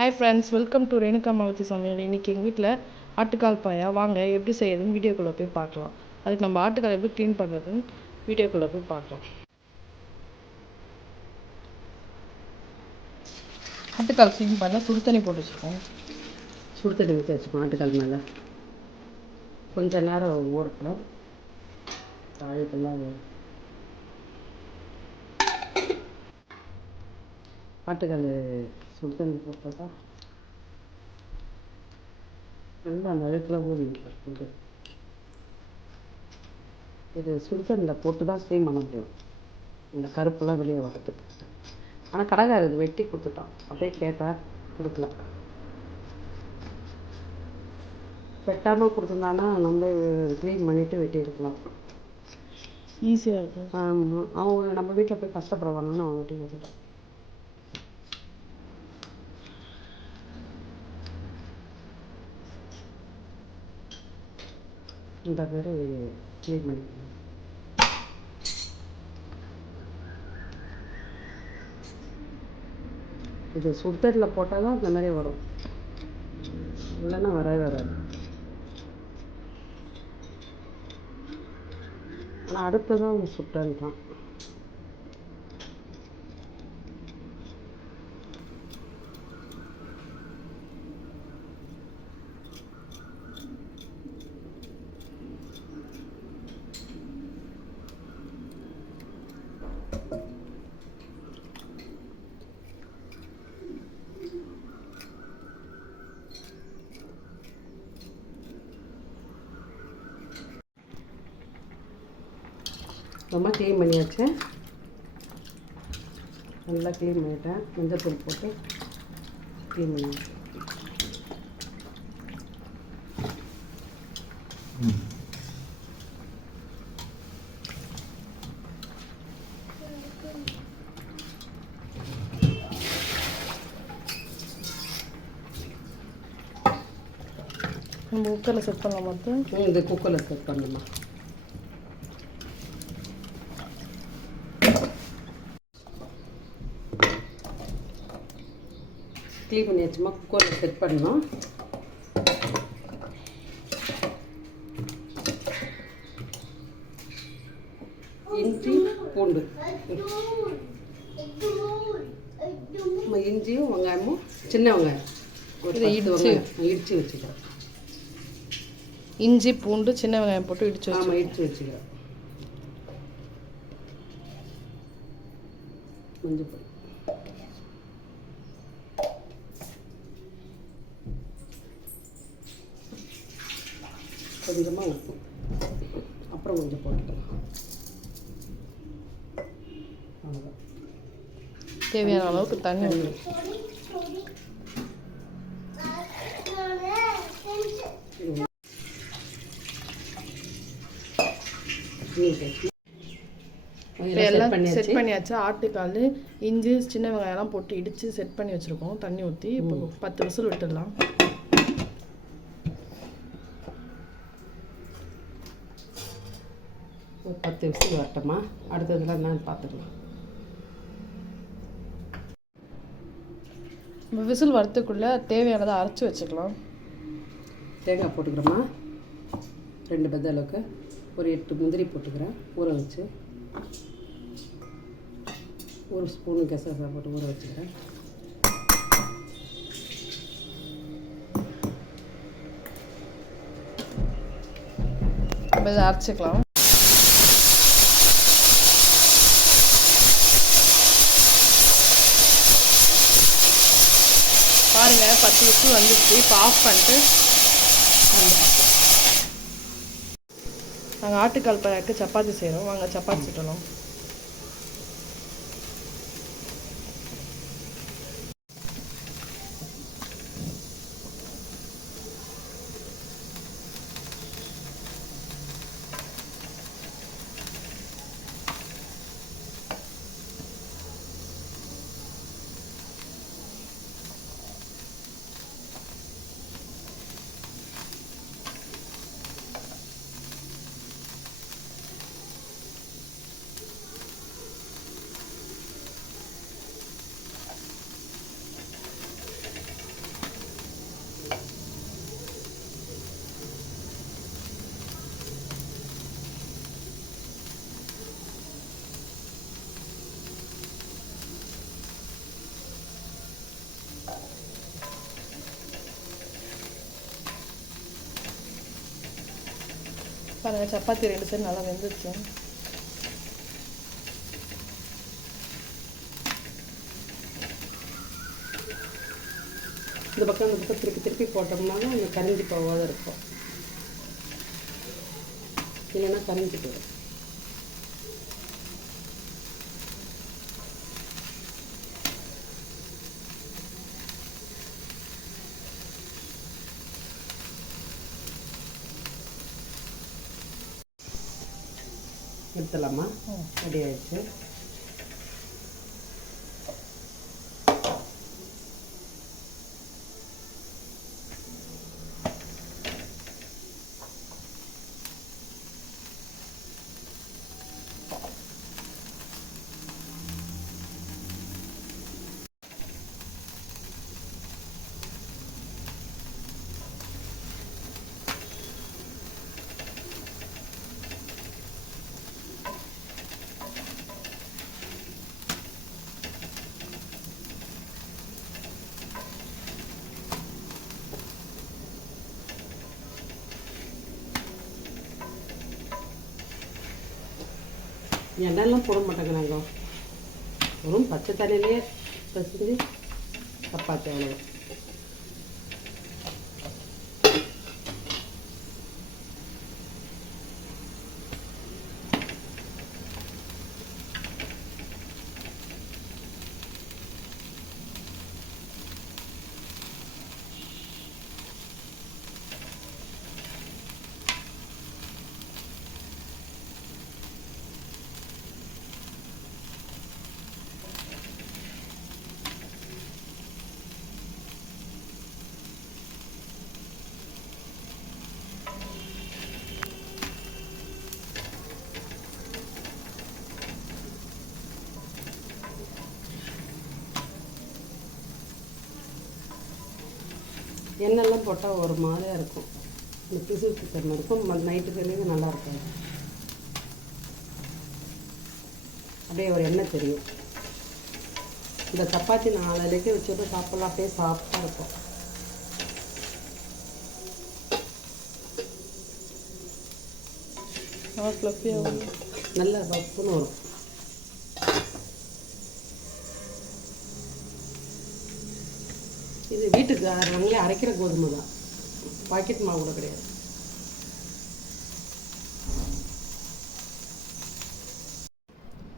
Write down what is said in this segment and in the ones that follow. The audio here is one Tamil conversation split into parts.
Hi friends, welcome to Renuka Malathi சமையல். இன்றைக்கி எங்கள் வீட்டில் ஆட்டுக்கால் பாயா. வாங்க எப்படி செய்யறதுன்னு வீடியோக்குள்ளே போய் பார்க்கலாம். அதுக்கு நம்ம ஆட்டுக்கால் எப்படி க்ளீன் பண்ணுறதுன்னு வீடியோக்குள்ளே போய் பார்க்கலாம். ஆட்டுக்கால் க்ளீன் பண்ண சுடு தண்ணி போட்டு வச்சுருக்கோம். சுடு தண்ணி ஊற்றி வச்சுக்கோம். ஆட்டுக்கால் மேலே கொஞ்சம் நேரம் ஓடணும். ஆட்டுக்கால் சுடு தண்ணி போட்டா நல்லா அந்த அழுக்கில் ஊறிட்டு இது சுடு தண்ணியில் போட்டு தான் க்ளீன் பண்ண முடியும். இந்த கருப்பெல்லாம் வெளியே வரது. ஆனால் கடைக்காரர் இது வெட்டி கொடுத்துட்டான். அப்படியே கேட்டால் கொடுக்கல. வெட்டாமல் கொடுத்துருந்தானா நம்ம க்ளீன் பண்ணிவிட்டு வெட்டி எடுக்கலாம். ஈஸியாக இருக்கும். ஆமாம், அவங்க நம்ம வீட்டில் போய் கஷ்டப்படுவாங்கன்னு அவங்க வெட்டி கொடுத்துட்டான். இந்த பேர் க்ளீன் பண்ணிக்கணும். இது சுடுதண்ணியில் போட்டால் தான் இந்த மாதிரி வரும், இல்லைன்னா வரவே வராது. ஆனால் அடுத்து தான் சுட்டன்னு தான். ரொம்ப க்ளீன் பண்ணியாச்சு. நல்லா க்ளீன் பண்ணிட்டேன். மஞ்சள் போட்டு க்ளீன் பண்ணியாச்சு. நம்ம குக்கரில் செட் பண்ணலாம். மட்டும் இது குக்கரில் செட் பண்ணலாம். க்ளீன் பண்ணியாச்சுமா. குக்கரில் செட் பண்ணணும். இஞ்சி பூண்டு, இஞ்சியும் வெங்காயமும் சின்ன வெங்காயம் இடித்து வச்சுக்கிறேன். இஞ்சி பூண்டு சின்ன வெங்காயம் போட்டு இடிச்சு ஆமாம், இடித்து வச்சுக்கிறேன். மஞ்சள் பொடி, கொஞ்சமாக உப்பு, அப்புறம் கொஞ்சம் போட்டுக்கலாம். அவ்வளோதான். தேவையான அளவுக்கு தண்ணி எல்லாம் செட் பண்ணியாச்சு. ஆட்டுக்கால், இஞ்சி, சின்ன வெங்காயம்லாம் போட்டு இடித்து செட் பண்ணி வச்சுருக்கோம். தண்ணி ஊற்றி இப்போ 10 விசில் விட்டுடலாம். ஒரு 10 விசில் வரட்டுமா? அடுத்ததுலாம் என்னன்னு பார்த்துக்கலாம். விசில் வரத்துக்குள்ளே தேவையானதை அரைச்சி வச்சுக்கலாம். தேங்காய் போட்டுக்கிறோமா? 2 பத்த அளவுக்கு. ஒரு 8 முந்திரி போட்டுக்கிறேன் ஊற வச்சு. 1 ஸ்பூனு கெசகசா போட்டு ஊற வச்சுக்கிறேன். இதை அரைச்சிக்கலாம். பாருங்கள், 10 விசில் வந்துச்சு. இப்போ ஆஃப் பண்ணிட்டு நாங்கள் ஆட்டுக்கால் பாயாக்கு சப்பாத்தி செய்கிறோம். வாங்க சப்பாத்தி சுட்டலாம். பாருங்கள் சப்பாத்தி 2 சைடு நல்லா வெந்துருச்சு. இந்த பக்கம் திருப்பி திருப்பி போட்டோம்னாலும் அந்த கரிஞ்சி போகாத இருக்கும், இல்லைன்னா கரிஞ்சி போயிடும். எடுத்துடலாமா? ரெடி ஆயிடுச்சு. எண்ணெய்லாம் போட மாட்டேங்க நாங்கள், வெறும் பச்சை தண்ணியிலே பசிஞ்சு சப்பாத்தி அவ்வளோ. எண்ணெய்லாம் போட்டால் ஒரு மாதிரியாக இருக்கும், இந்த பிசுக்கு தன்மை இருக்கும், நைட்டு தண்ணியும் நல்லா இருக்கும், அப்படியே ஒரு எண்ணெய் தெரியும். இந்த சப்பாத்தி 4 இலைக்கு வச்சுட்டு சாப்பிட்லாம், அப்படியே சாஃப்டாக இருக்கும். நல்ல ரப்புன்னு வரும். இது வீட்டுக்கு நாங்களே அரைக்கிற கோதுமை தான், பாக்கெட் மாவு கூட கிடையாது.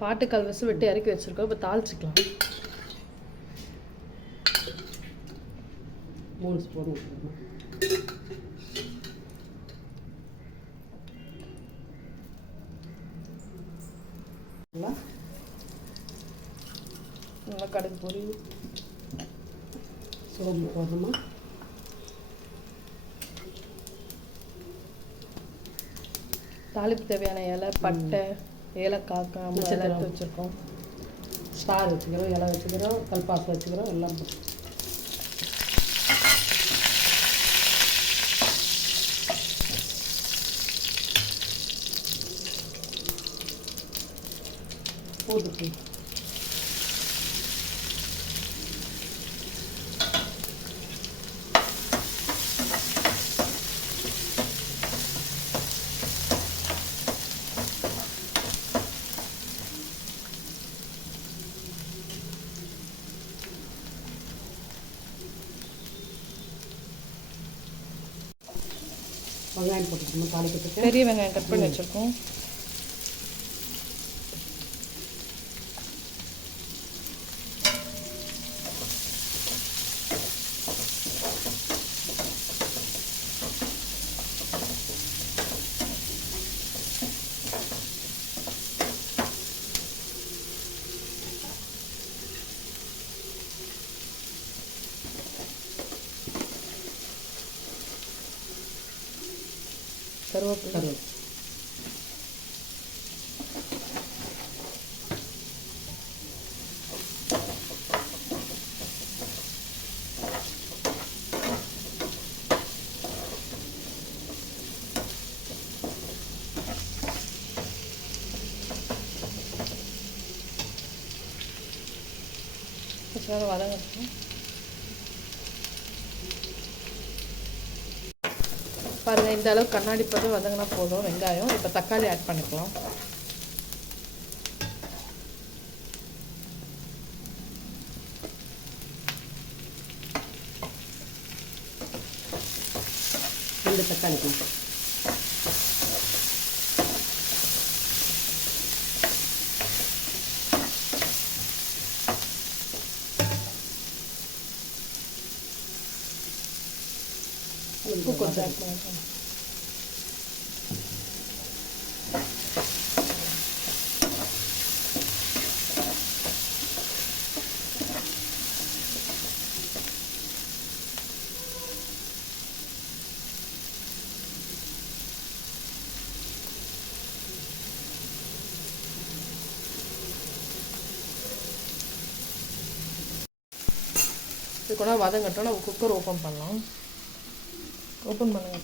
பாட்டுக்கால் விசில் விட்டு இறக்கி வச்சுருக்கோம். இப்போ தாளிச்சிக்கலாம். 3 ஸ்பூன் ஊற்றணும். நல்லா கடுகு பொரி சோம்பு போடணுமா? தாளிப்பு தேவையான இலை, பட்டை, ஏலக்காய், கிராம்பு எடுத்து வச்சுருக்கோம். ஸ்டார் வச்சுக்கிறோம், இலை வச்சுக்கிறோம், கல்பாசம் வச்சுக்கிறோம், எல்லாம் போட்டு வெங்காயம் போட்டுக்கணும். தாளிக்கிறதுக்கு பெரிய வெங்காயம் கட் பண்ணி வச்சுருக்கோம். கருவேப்பிலை, வதங்கட்டும். பாருங்கள், இந்த அளவுக்கு கண்ணாடி பதம் வதங்கினா போதும் வெங்காயம். இப்போ தக்காளி ஆட் பண்ணிக்கலாம். ரெண்டு தக்காளி உப்பு கொஞ்சம் ஆட் பண்ணிக்கலாம். இது கூட வதங்கட்டும். நம்ம குக்கர் ஓப்பன் பண்ணலாம். ஓப்பன் பண்ணுங்க.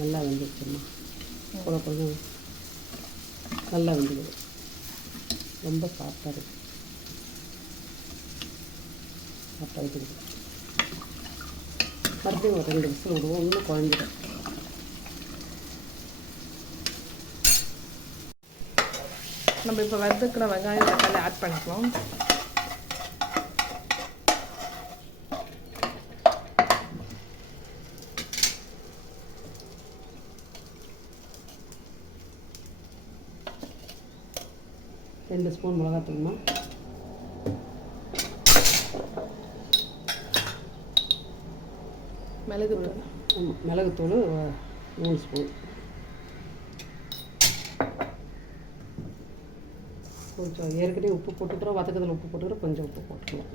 நல்லா வந்துடுச்சும்மா. கொஞ்சம் நல்லா வந்துடுது. ரொம்ப சாஃப்டாக இருக்குது. சாஃப்டாக இருக்குது. மறுபடியும் ஒரு 2 விசில் விடுவோம். இன்னும் குழஞ்சிடும். நம்ம இப்போ வதக்கிற வெங்காயம் தக்காளி ஆட் பண்ணிக்கலாம். ரெண்டு ஸ்பூன் மிளகாத்தூள்மா. மிளகுத்தூள். ஆமாம், மிளகுத்தூள் 3 ஸ்பூன். கொஞ்சம் ஏற்கனவே உப்பு போட்டுக்கிறோம். வதக்கத்தில் உப்பு போட்டுக்கிறோம். கொஞ்சம் உப்பு போட்டுக்கலாம்.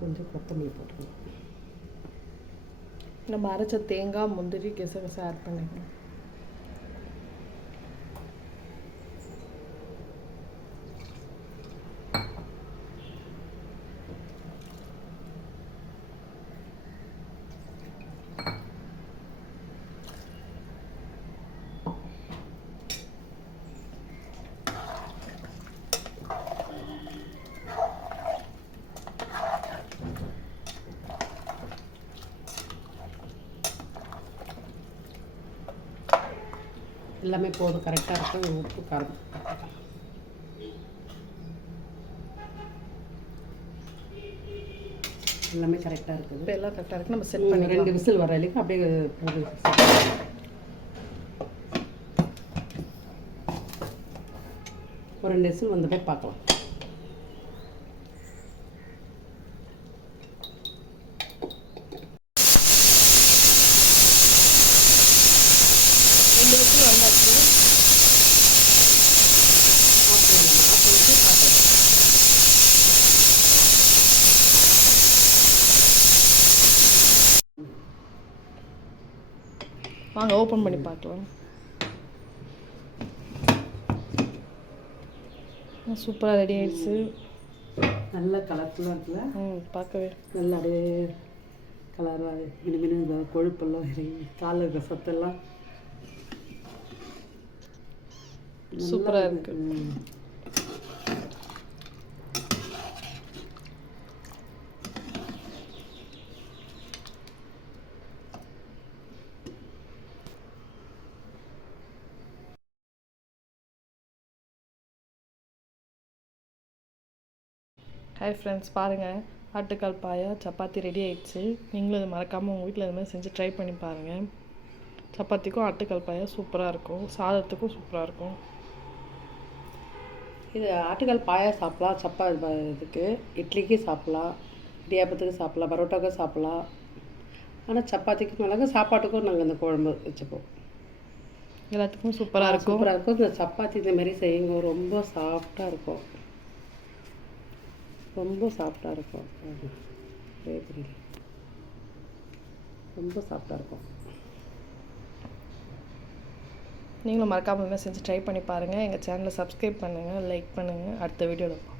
கொஞ்சம் கொத்தமல்லி போட்டுக்கலாம். நம்ம அரைச்ச தேங்காய், முந்திரி, கெசகசை ஆட் பண்ணிக்கலாம். எல்லாமே போதும். கரெக்டாக இருக்கும். உப்பு காரம் எல்லாமே கரெக்டாக இருக்குது. இப்போ எல்லாம் கரெக்டாக இருக்குது. நம்ம செட் பண்ணி 2 விசில் வர வரைக்கும் அப்படியே ஒரு 2 விசில் வந்து போய் பார்க்கலாம். வாங்க ஓப்பன் பண்ணி பார்க்கலாம். சூப்பராக ரெடி ஆயிடுச்சு. நல்ல கலர்ஃபுல்லாக இருக்குல்ல? பார்க்கவே நல்லா அப்படியே கலராக மினு இந்த கொழுப்பெல்லாம் காலில் இருக்கிற சத்தெல்லாம் சூப்பராக இருக்கு. ஹாய் ஃப்ரெண்ட்ஸ், பாருங்கள், ஆட்டுக்கால் பாயா சப்பாத்தி ரெடி ஆயிடுச்சு. நீங்களும் இது மறக்காமல் உங்கள் வீட்டில் இது மாதிரி செஞ்சு ட்ரை பண்ணி பாருங்கள். சப்பாத்திக்கும் ஆட்டுக்கால் பாயா சூப்பராக இருக்கும். சாதத்துக்கும் சூப்பராக இருக்கும். இது ஆட்டுக்கால் பாயா சாப்பிட்லாம். இதுக்கு இட்லிக்கு சாப்பிட்லாம், இடியாப்பத்துக்கு சாப்பிட்லாம், பரோட்டாவுக்கும் சாப்பிட்லாம். ஆனால் சப்பாத்திக்கு மிளகு சாப்பாட்டுக்கும் நாங்கள் இந்த குழம்பு வச்சுப்போம். எல்லாத்துக்கும் சூப்பராக இருக்கும். சூப்பராக இருக்கும். இந்த சப்பாத்தி இந்த மாதிரி செய்யுங்க. ரொம்ப சாஃப்டாக இருக்கும். ரொம்ப சாஃப்டாக இருக்கும். ரொம்ப சாஃப்டாக இருக்கும். நீங்களும் மறக்காமல் செஞ்சு ட்ரை பண்ணி பாருங்கள். எங்கள் சேனலை சப்ஸ்கிரைப் பண்ணுங்கள், லைக் பண்ணுங்கள். அடுத்த வீடியோவில்